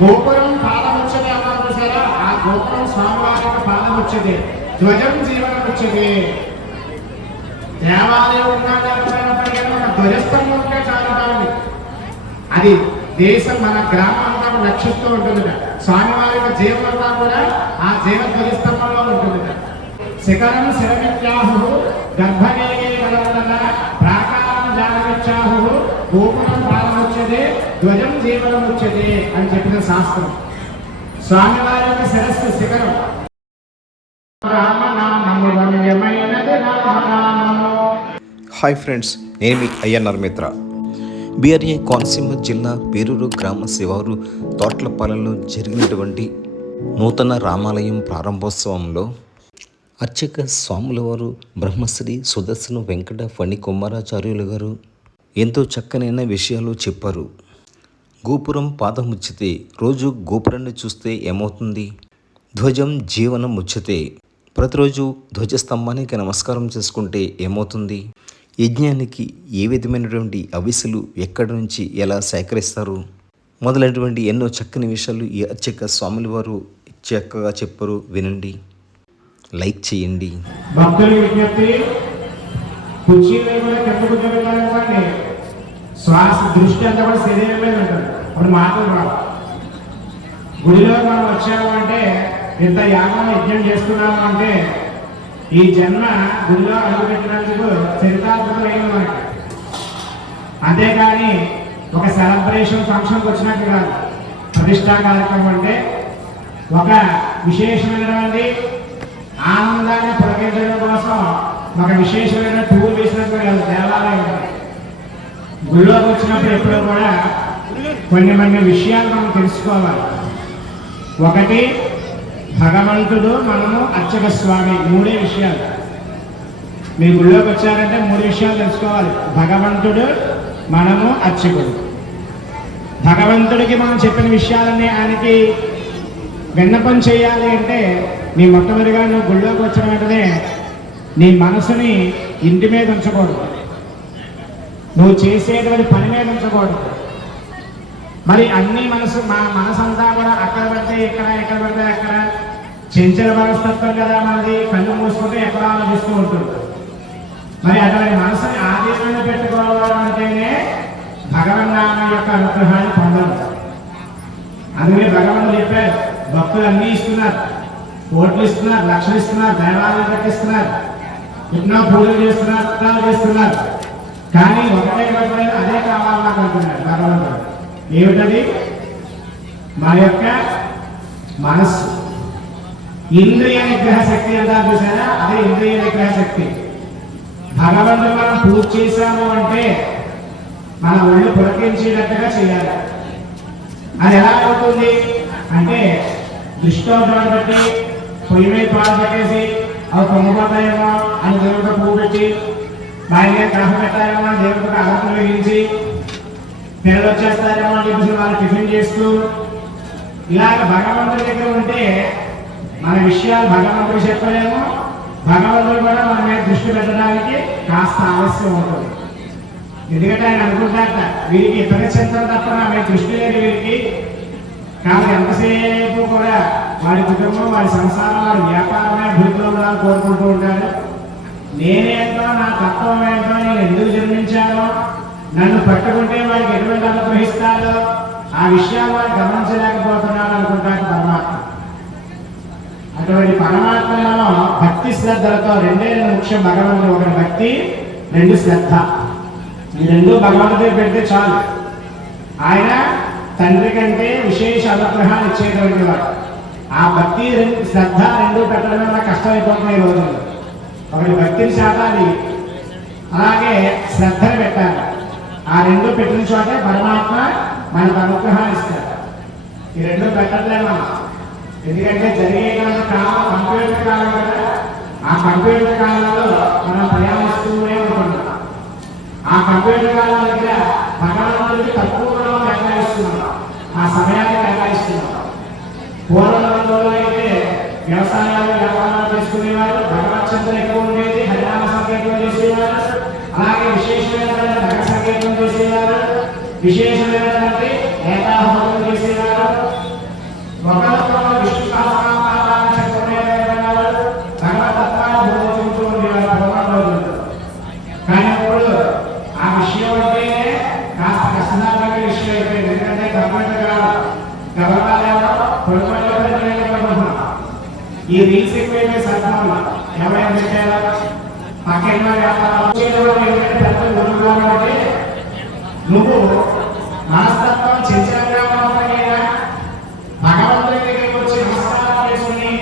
గోపురం పాదముచ్చదే అన్నారు చూసారా, ఆ గోపురం స్వామివారి యొక్క పాదముచ్చదే, ధ్వజం జీవనముచ్చదే. దేవాలయం ఉన్నా లేకపోయినప్పటికీ ఒక ధ్వజస్తంభం ఉంటే చాలు, అది దేశం మన గ్రామం అంతా రక్షిస్తూ ఉంటుంది. స్వామివారి యొక్క జీవనంతా కూడా ఆ జీవ ధ్వజస్తంభంలో ఉంటుంది. శిఖరం శిరమిత్యాహు గర్భగేగే గలవదన ప్రాకారం జానమిత్యాహు గోపురం పాదముచ్చదే ధ్వజం జీవనముచ్చదే అని చెప్పిన శాస్త్రం. స్వామివారి యొక్క శిరస్సు శిఖరం. హాయ్ ఫ్రెండ్స్, నేను మీ అయ్యన్నర్ మిత్ర. బీఆర్ఏ కోనసీమ జిల్లా పేరూరు గ్రామ శివారు తోట్లపాలెంలో జరిగినటువంటి నూతన రామాలయం ప్రారంభోత్సవంలో అర్చక స్వాముల వారు బ్రహ్మశ్రీ సుదర్శన వెంకట ఫణి కుమారాచార్యులు గారు ఎంతో చక్కనైన విషయాలు చెప్పారు. గోపురం పాదముచ్చితే, రోజు గోపురాన్ని చూస్తే ఏమవుతుంది? ధ్వజం జీవనం ముచ్చతే, ప్రతిరోజు ధ్వజస్తంభానికి నమస్కారం చేసుకుంటే ఏమవుతుంది? యజ్ఞానికి ఏ విధమైనటువంటి అవిసెలు ఎక్కడి నుంచి ఎలా సేకరిస్తారు మొదలైనటువంటి ఎన్నో చక్కని విషయాలు ఈ అర్చక స్వాముల వారు చక్కగా చెప్పారు. వినండి, లైక్ చేయండి. భక్తుల విజ్ఞప్తి, శ్వాస దృష్టి అంతా కూడా శరీరం మీద ఉంటుంది. అప్పుడు మాటలు రావు. గుడిలో మనం వచ్చాము అంటే, ఇంత యాగం యజ్ఞం చేస్తున్నాము అంటే, ఈ జన్మ గుడిలో అడుగుపెట్టినందుకు చరితార్థమైన మాట. అంతేకాని ఒక సెలబ్రేషన్ ఫంక్షన్కి వచ్చినట్టు కాదు. ప్రతిష్టా కార్యక్రమం అంటే ఒక విశేషమైనటువంటి ఆనందాన్ని ప్రకటించడం కోసం ఒక విశేషమైన టూర్ వేసినట్టు కాదు. దేవాలయం గుడిలోకి వచ్చినప్పుడు ఎప్పుడూ కూడా కొన్ని విషయాలు మనం తెలుసుకోవాలి. ఒకటి, భగవంతుడు, మనము, అర్చక స్వామి, మూడే విషయాలు. మీ గుళ్ళోకి వచ్చారంటే మూడు విషయాలు తెలుసుకోవాలి. భగవంతుడు, మనము, అర్చకుడు. భగవంతుడికి మనం చెప్పిన విషయాలన్నీ ఆయనకి విన్నపం చేయాలి అంటే, నీ మొట్టమొదటిగా నువ్వు గుళ్ళోకి వచ్చిన వెంటనే నీ మనసుని ఇంటి మీద ఉంచకూడదు, నువ్వు చేసేటువంటి పని మీద ఉంచకూడదు. మరి అన్ని మా మనసంతా కూడా అక్కడ పడితే ఇక్కడ పడితే అక్కడ, చెంచల మనస్తత్వం కదా మనది. కళ్ళు మూసుకుంటే ఎక్కడ ఆలోచిస్తూ ఉంటుంది. మరి అటువంటి మనసుని ఆధీనంలో పెట్టుకోవాలంటేనే భగవన్నామ యొక్క అనుగ్రహాన్ని పొందరు. అందుకని భగవంతుడు చెప్పారు, భక్తులు అన్నీ ఇస్తున్నారు, కోట్లు ఇస్తున్నారు, లక్షలు ఇస్తున్నారు, దేవాలయం కట్టిస్తున్నారు, ఎన్నో పూజలు చేస్తున్నారు, కానీ ఒకటే అదే కావాలి నాకు అంటున్నారు భగవంతుడు. ఏమిటది? మన యొక్క మనస్సు. ఇంద్రియ నిగ్రహ శక్తి అంటారు చూసారా, అదే ఇంద్రియ నిగ్రహ శక్తి. భగవంతుడు మనం పూజ చేశాము అంటే మన ఒళ్ళు పులకించేటట్టుగా చేయాలి. అది ఎలా అవుతుంది అంటే, దృష్టోపం బట్టి పొయ్యి మీద పాలు పెట్టేసి అవి పొంగిపోతాయేమో అని దేవుడికి పువ్వు పెట్టి, బాగా కాఫీ పెట్టాయేమో అని దేవుడికి అగరత్తులు వెలిగించి, పిల్లలు వచ్చేస్తారేమో అని చెప్పేసి వాళ్ళు టిఫిన్ చేస్తూ, ఇలాగ భగవంతుడి దగ్గర ఉంటే మన విషయాలు భగవంతుడు చెప్పలేము. భగవంతుడు కూడా మన మీద దృష్టి పెట్టడానికి కాస్త ఆలస్యం ఉంటుంది. ఎందుకంటే ఆయన అనుకుంటాట, వీరికి ఇతర చింతన తప్ప నా మీద దృష్టి లేదు వీరికి. కాబట్టి ఎంతసేపు కూడా వాడి కుటుంబం, వాడి సంసారం, వాడి వ్యాపారమే అభివృద్ధిలో ఉండాలని కోరుకుంటూ ఉంటారు. నేనేంటో, నా తత్వం ఏంటో, నేను ఎందుకు జన్మించానో, నన్ను పట్టుకుంటే వాడికి ఎటువంటి అనుగ్రహిస్తాడో ఆ విషయాలు వాడు గమనించలేకపోతున్నాడు అనుకుంటాడు పరమాత్మ. అటువంటి పరమాత్మలో భక్తి శ్రద్ధలతో రెండే ముఖ్యం భగవంతుడు. ఒకటి భక్తి, రెండు శ్రద్ధ. ఈ రెండు భగవంతుడికి పెడితే చాలు. ఆయన తండ్రి కంటే విశేష అనుగ్రహాలు ఇచ్చేటువంటి వాడు. ఆ భక్తి శ్రద్ధ రెండు పెట్టడం వల్ల కష్టమైపోతున్నాయి రోజుల్లో. ఒకటి భక్తిని శాతాలి, అలాగే శ్రద్ధను పెట్టాలి. ఆ రెండు పెట్టిన చోట పరమాత్మ మనకు అనుగ్రహాన్ని ఇస్తారు. ఈ రెండు పెట్టట్లే మనం. ఎందుకంటే జరిగే కాలం కంప్యూటర్ కాలం కదా. ఆ కంప్యూటర్ కాలంలో మనం ప్రయాణిస్తూనే ఉంటున్నాం. ఆ కంప్యూటర్ కాలం దగ్గర భగవంతుడికి తక్కువ కేటాయిస్తున్నాం, ఆ సమయాన్ని కేటాయిస్తున్నాం. పూర్వంలో అయితే వ్యవసాయాలు, వ్యాపారాలు చేసుకునేవారు, భగవత్ చింతన ఎక్కువ ఉండేది, హరినామ సంకీర్తన చేసేవారు, అలాగే విశేషమైన నగర సంకీర్తన చేసేవారు, విశేషమైనటువంటి ఏకాహోమం చేసేవారు, ఒకరితో విష్ణు సహస్రనామాలను చెప్పుకునేవారు భగవతత్వాన్ని బోధించుకుంటూ ఉండేవారు పూర్వం రోజుల్లో. కానీ ఇప్పుడు ఆ విషయం అంటే కాస్త కష్టనాత్మక విషయం అయిపోయింది. ఎందుకంటే ఈ రీల్స్ ఎక్కువైపోయి సత్వం ఎవరైనా పెట్టారా పక్కన అంటే నువ్వు మనస్తత్వం చంచలంగా ఉన్నావు. భగవంతుడి దగ్గరికి వచ్చి నమస్కారం చేసుకుని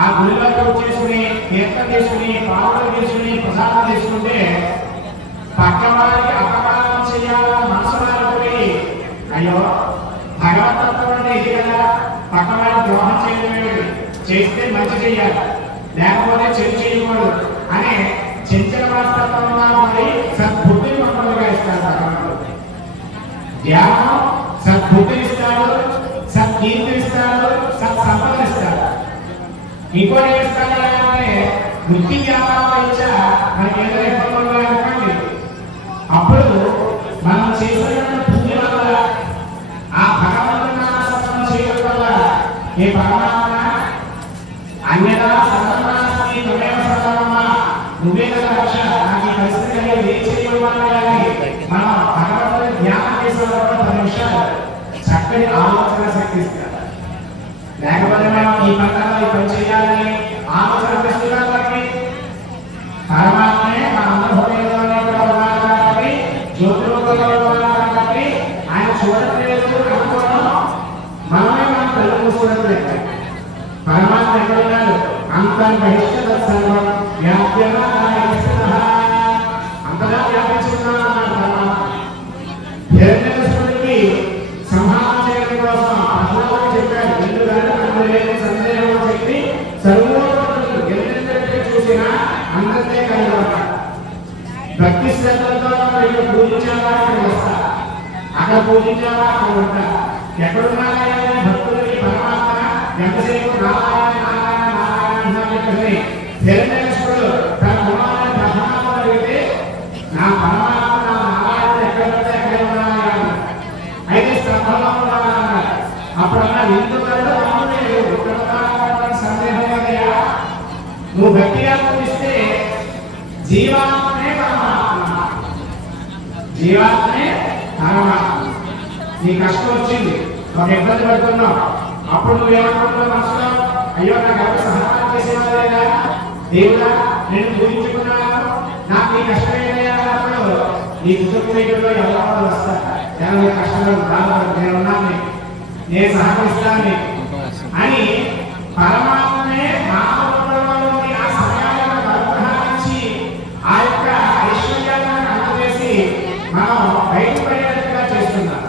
ఆ గుడిలోకి వచ్చేసుకుని తీర్థం తీసుకుని పావులు తీసుకుని ప్రసాదం తీసుకుంటే పక్క వారికి అపకారం చేయాలని మనసు అనుకుని అయ్యో భగవతత్వం అంటే ఇది కదా, పక్క వారికి ద్రోహం చేయలేదు, చేస్తే మంచి చేయాలి లేకపోతే చెడు చేయకూడదు అనే చంచల మనస్తత్వంలో మరి సద్బుద్ధిని మనలుగా ఇస్తారు భగవంతుడు. ధ్యానం సద్బుద్ధిని ఇస్తాడు, సత్కీర్తి ఇస్తాడు, సత్సంపద ఇస్తాడు. ఇంకోటి ఇస్తాడు అంటే వృత్తి వ్యాపారం ఇచ్చా మనకి ఏదో ఇబ్బందులు అనుకోండి, అప్పుడు మనం చేసిన పుణ్యం వల్ల ఆ భగవంతుని నామస్మరణ చేయడం వల్ల ఏ పరమాత్మ అన్యదా సర్వనాస్తి త్వమేవ సర్వమా నువ్వే కదా రక్ష, నాకు ఈ పరిస్థితి కలిగి ఏం చేయమన్నా కానీ మనం భగవంతుని ధ్యానం చేసేటప్పుడు 10 నిమిషాలు చక్కని ఆలోచన శక్తి ఇస్తారు. లేకపోతే మనం ఈ పని చేయాలని ఆలోచన తెస్తున్నానికి పరమాత్మే మన హృదయంలోనే కూడా ఉన్నారు కాబట్టి జ్యోతిరూపంలో ఉన్నారు కాబట్టి ఆయన చూడట్లేదు అనుకోవడం మనమే మనం తెలుగు చూడట్లేదు. పరమాత్మ ఎక్కడున్నాడు? అంతరం బహిష్ట సర్వం వ్యాప్యంగా అంతగా వ్యాపించుకున్నాడు అన్నాడు పరమాత్మ. హిరణ్యకశిపుడికి సంహారం చేయడం కోసం ప్రహ్లాదుడు చెప్పాడు, ఎందుకంటే సందేహం చెప్పి సర్వోపతులు ఎందరికీ చూసినా అందరినీ కలిగి భక్తి శ్రద్ధలతో ఇక్కడ పూజించావా ఇక్కడ వస్తా, అక్కడ పూజించావా అక్కడ ఉంటా. ఎక్కడున్నా భక్తులకి పరమాత్మ ఎంతసేపు నారాయణ నారాయణ నారాయణ హిరణ్యకశిపుడు తన గుణాన్ని బ్రహ్మాత్మ అడిగితే నా పరమాత్మ నా నారాయణ ఎక్కడంటే ఎక్కడ ఉన్నాడు, అయితే శ్రద్ధలో ఉన్నాడు. అప్పుడు అన్నాడు ఎందుకంటే సందేహం కదయా, నువ్వు గట్టిగా పూజిస్తే జీవాత్మనే పరమాత్మ, జీవాత్మనే పరమాత్మ. నీ కష్టం వచ్చింది, ఒక ఇబ్బంది పడుతున్నావు, అప్పుడు నువ్వు ఏమనుకుంటున్నావు మనసులో, అయ్యో నాకు ఎవరు సహాయం చేసేవాళ్ళేదా దేవుడా నేను పూజించుకున్నాను నాకు ఈ కష్టం ఏదైనా అన్నప్పుడు నీ కుటుంబంలో ఎవరు వస్తారు, ఎవరి కష్టాలు బాధపడు నేనున్నాను నేను సహకరిస్తాను అని పరమాత్మనే మానవులలోని ఆ సమయాలను అనుగ్రహించి ఆ యొక్క ఐశ్వర్యాలను అందజేసి మనం బయటపడేటట్టుగా చేస్తున్నాం.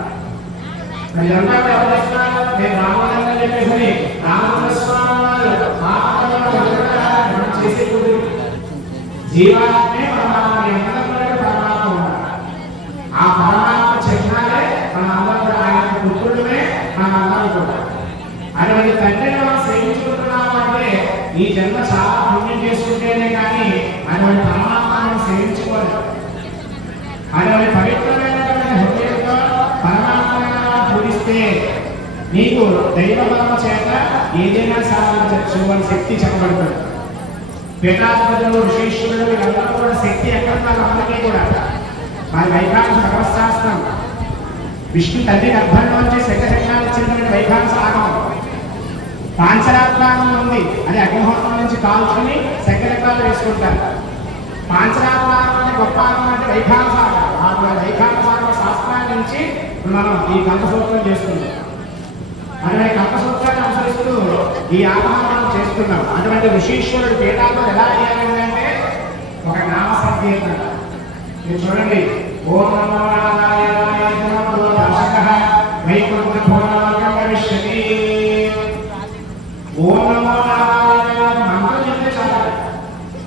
మరి ఎవరు చేస్తున్నారు? నేను రామాయణంగా చెప్పేసి రామస్వామి మనం చేసే జీవాత్మే పరమాత్మ, ఎంతలో పరమాత్మ ఉన్నారు. ఆ పరమాత్మ చెప్పినాలే మన అందరూ ఆయన పుత్రుడమే మన అందరూ కూడా. అటువంటి తండ్రిని మనం సేవించుకుంటున్నాము అంటే ఈ జన్మ చాలా పుణ్యం చేసుకుంటేనే కానీ అటువంటి పరమాత్మను సేవించుకోలేదు. అటువంటి పవిత్రమైనటువంటి హృదయంతో పరమాత్మను పూజిస్తే నీకు దైవ బలము చేత ఏదైనా సాధించవచ్చు అని శక్తి చెప్పబడుతుంది. పీఠాధిపతులు ఋషీశ్వరులు వీళ్ళందరూ కూడా శక్తి ఎక్కడ అందరికీ కూడా మరి వైఖాంస భగవశాస్త్రం విష్ణు తల్లి గర్భంలోంచి శకశకాలు ఇచ్చినటువంటి వైఖాంస ఆగమం. పాంచరాత్మానం ఉంది, అది అగ్నిహోత్రం నుంచి కాల్చుకుని శకరకాలు వేసుకుంటారు. పాంచరాత్మానం అంటే గొప్ప అంటే వైఖాంస, ఆ వైఖాంస శాస్త్రాన్ని నుంచి మనం ఈ కంఠసూత్రం చేస్తున్నాం. అటువంటి కంఠసూత్రాన్ని అనుసరిస్తూ ఈ ఆగమనం మనం చేస్తున్నాం. అటువంటి ఋషీశ్వరుడు పీఠాలు ఎలా అయ్యారంటే ఒక నామ సంకీర్తన. మీరు చూడండి, ఓం నమో నారాయణాయ నమో దర్శకః వైకుంఠ భోగం భవిష్యతి. ఓం నమో నారాయణాయ మంత్రం చెప్తే చాలు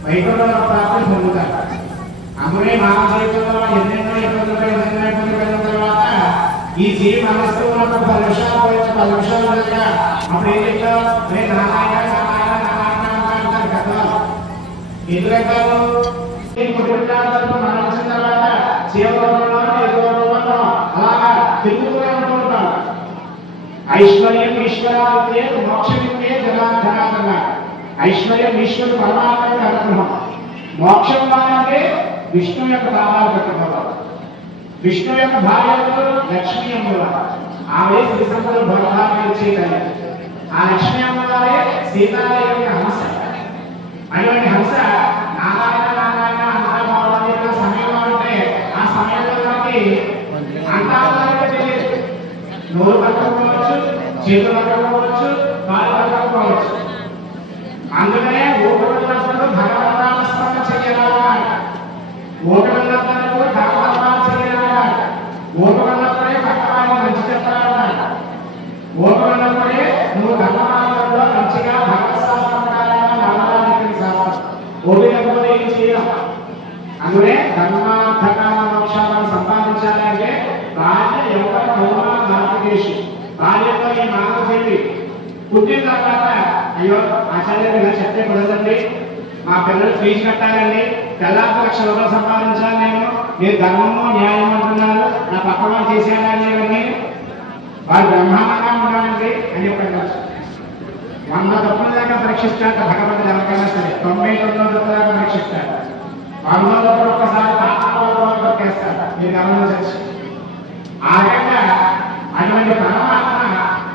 వైకుంఠ ప్రాప్తి పొందుతారు. అందుకే మానవ జీవితంలో ఎన్నెన్నో ఇబ్బందులు పడిన తర్వాత ఈ జీవి మనస్తూ ఉన్నప్పుడు 10 నిమిషాలు పోయింది, 10 నిమిషాలు కనుక అప్పుడు ఏం చెప్తావు? నారాయణ నారాయణ నారాయణ అంటారు కదా. ఎందుకంటే మరణించిన తర్వాత జీవరూపంలో అలాగా తిరుగుతూనే ఉంటూ ఉంటాం. ఐశ్వర్యం ఈశ్వరాదిత్యే మోక్షమిత్యే జనార్దన. ఐశ్వర్యం ఈశ్వరుడు పరమాత్మ అనుగ్రహం. మోక్షం అంటే విష్ణు యొక్క పాదాలు పెట్టుకోవాలి. విష్ణు యొక్క భార్యలు లక్ష్మీ అమ్మవారు. ఆమె శ్రీ సంపదలు భగవాన్ ఇచ్చేదాన్ని. ఆ లక్ష్మీ అమ్మవారే సీతాదేవి యొక్క హంస. అటువంటి హంస నారాయణ నారాయణ అంతా సమయంలో ఉంటే ఆ సమయంలో అంటారంటే తెలియదు. నోరు పట్టుకోవచ్చు, చేతులు పట్టుకోవచ్చు, కాళ్ళు పట్టుకోవచ్చు. అందుకనే ఓటుకున్నప్పుడు భగవద్నామస్మరణ చేయాలన్నమాట. ఓటుకున్నప్పుడు భగవద్నామం చేయాలన్నమాట. ఓటుకున్నప్పుడే భగవాన్ని మంచి చెప్పాలన్నమాట. ఓటుకున్నప్పుడే నువ్వు ధర్మమార్గంలో మంచిగా భగవత్ శాస్త్రకారంగా నడవాలని శాస్త్రం. ఓపికతో ఏం చేయాలి? అందుకే ధర్మార్థకామ మోక్షాలను సంపాదించాలంటే భార్య ఎవరి గౌరవ భారతదేశం. భార్యతో ఈ మానవ చేతి పుట్టిన తర్వాత అయ్యో ఆచార్య ఇలా చెప్తే కుదరదండి, మా పిల్లలు ఫీజు కట్టాలండి, తెల్లారి ₹1,00,000 సంపాదించాలి, నేను ధర్మము న్యాయం అంటున్నాను, నా పక్క వాళ్ళు చేసేయాలని వాళ్ళు బ్రహ్మాండంగా ఉండాలండి అని చెప్పారు. 100 తప్పుల దాకా పరీక్షిస్తాక భగవంతుడు ఎవరికైనా సరే 99 తప్పుల దాకా పరీక్షిస్తారు. 100 తప్పులు ఒక్కసారి పాకేస్తారు. మీరు గమనించచ్చు. ఆ రకంగా అటువంటి పరమాత్మ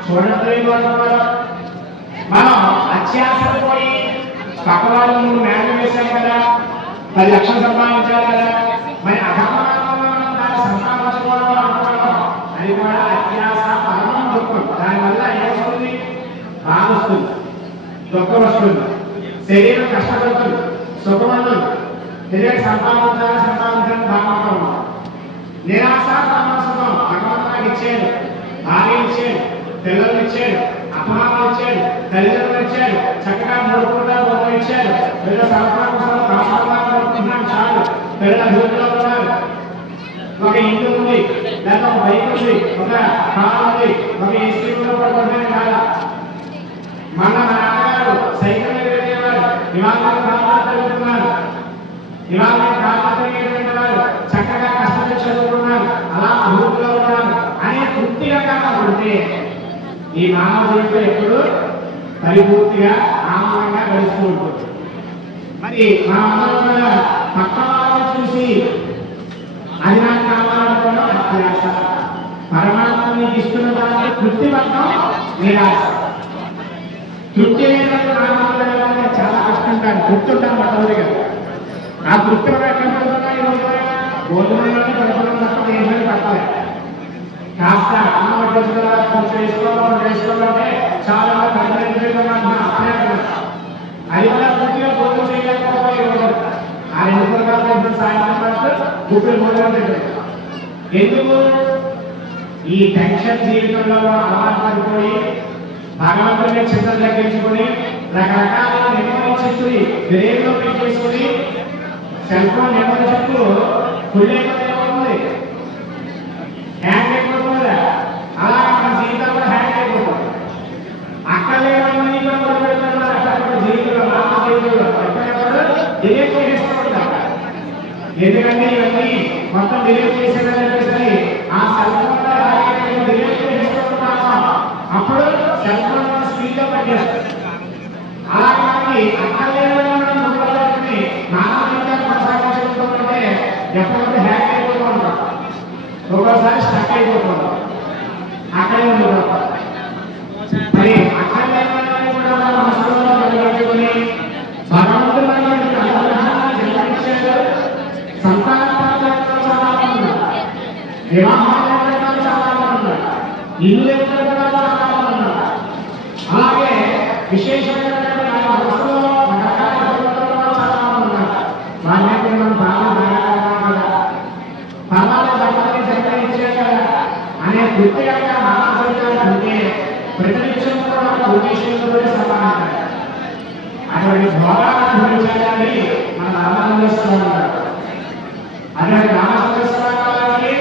చూడండి. మనం అత్యాసలు పోయి పక్కవాళ్ళు నువ్వు మేడం వేశాం కదా, 10 లక్షలు సంపాదించాలి కదా, మరి దాన్ని సంపాదించుకోవడం అనుకోవడం అది కూడా అత్యాస పరమం దుఃఖం. దానివల్ల ఏమవుతుంది? బాధ వస్తుంది, దుఃఖం వస్తుంది, శరీరం కష్టపడుతుంది, సుఖం ఉంటుంది. శరీరం సంపాదించాలని బాగుంటూ ఉంటాం. నిరాశ పరమసుఖం. భగవంతుడికి ఇచ్చాడు, భార్య ఇచ్చాడు, పిల్లలు ఇచ్చాడు, అపమానం ఇచ్చాడు, తల్లిదండ్రులు ఇచ్చాడు, చక్కగా 3 పూట భోజనం ఇచ్చాడు, పిల్లల సంవత్సరం కోసం కాపాడుకుంటున్నాం చాలు. పిల్లల అభివృద్ధిలో ఉన్నారు. ఒక ఇల్లు ఉంది, లేదా ఒక బైక్ ఉంది, ఒక కారు ఉంది, ఒక ఏసీ పడుకుంటే కాదా. మన నాన్నగారు సైకిల్ మీద వెళ్ళేవారు, ఇవాళ చదువుతున్నారు, ఇవాళ ప్రాంతంటువంటి వారు చక్కగా కష్టపడి చదువుకున్నారు, అలా అభివృద్ధిలో ఉన్నారు అనే తృప్తిగా కాకుంటే ఈ మానవ జీవితం ఎప్పుడు పరిపూర్తిగా ఆనందంగా గడుస్తూ ఉంటుంది. మరి మనమందరం కూడా పక్క వాళ్ళని చూసి అది నాకు కావాలనుకోవడం అత్యాశ. పరమాత్మ నీకు ఇస్తున్న దానికి తృప్తి పడటం నిరాశ. తృప్తి లేనప్పుడు మానవులు చాలా కష్టం. కానీ తృప్తి ఉంటాను మొట్టమొదటిగా. ఆ తృప్తి ఎక్కడ ఈరోజు భోజనంలోనే కడుపులో తప్ప దేశాన్ని పట్టాలి. కాస్త అన్నం పట్టించిన కొంచెం వేసుకోవాలంటే చాలా అది కూడా పూర్తిగా భోజనం చేయలేకపోతే ఈరోజు ఆ 2 ప్రకారం సాయంత్రం పాటు గుడ్లు భోజనం తింటారు. ఎందుకు? ఈ టెన్షన్ జీవితంలో అలవాటు పడిపోయి భగవంతుని చింతలు తగ్గించుకొని రకరకాల నిర్వహించుకుని బ్రెయిన్లో పెట్టేసుకుని సెల్ ఫోన్ నిర్వహించుకు ఫుల్లైపోతుంది, హ్యాంగ్ అయిపోతుంది. అలా మన జీవితం కూడా హ్యాంగ్ అయిపోతుంది. అక్కడ జీవితంలో మానవ జీవితంలో డిలీట్ చేసేసుకుంటారు. ఎందుకంటే ఇవన్నీ మొత్తం డిలీట్ చేసేదని ఆ సెల్ ఫోన్ డిలీట్ చేసుకుంటాము. అప్పుడు సెల్ ఫోన్ స్పీడ్ లో పనిచేస్తుంది. అలాగే అక్కడ మానవ జీవితాన్ని కొనసాగించుకుంటుంటే ఎప్పుడైతే హ్యాక్ అయిపోతూ ఉంటాం, ఒక్కోసారి స్టక్ అయిపోతూ ఉంటాం, అక్కడే ఉండిపోతాం. మరి అక్కడ కూడా మనసులో పెట్టుకుని భగవంతుడు జన్మించాడు. సంతాన చాలా ఉన్నారు, వివాహాలు చాలా ఉన్నారు, ఇల్లు చాలా ఉన్నారు. అలాగే విశేషమైన మనసులో వాళ్ళకి మనం పర్వాలేదు ఇచ్చాడు కదా అనే తృప్తిగా మానసికంటే ప్రతినిత్యం కూడా ఉద్దేశంతో సమానం. అటువంటి భోగాలను అనుభవించాలని మన రామచంద్ర ఉంటారు. అటువంటి రామచంద్ర స్వామి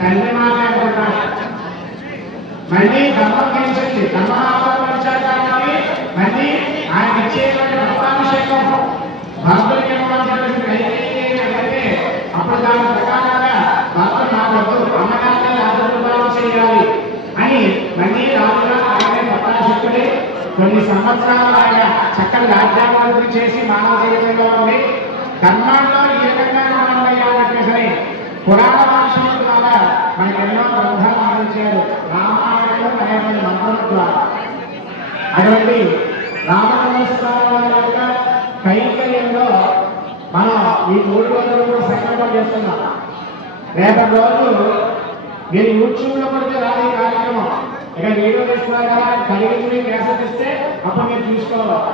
తండ్రి మాట్లాడుకుంటాడు. మళ్ళీ ధర్మం గెలిచింది, ధర్మరాజానికి మళ్ళీ ఆయన ఇచ్చేటువంటి భక్తాభిషేకం భక్తులకి కొన్ని సంవత్సరాలు ఆయన చక్కని రాజ్యాంగాలు చేసి మానవ జీవితంలో ఉండి ధర్మాల్లో ఈ రకంగా ఉన్నాయని సరే పురాణ భాషల ద్వారా మనకు ఎన్నో గ్రంథాలు అందించారు. రామాయణంలో అనేటువంటి మంత్రుల ద్వారా అటువంటి రామస్వామి యొక్క కైకర్యంలో మనం ఈ 3 రోజులు కూడా సంకల్పం చేస్తున్నాం. రేపటి రోజు మీరు యూట్యూబ్లో పడితే రాదు ఈ కార్యక్రమం. ఇక వీడియో తీస్తున్నారు కదా, కలిగి క్యాసెట్ ఇస్తే అప్పుడు మీరు చూసుకోవాలి.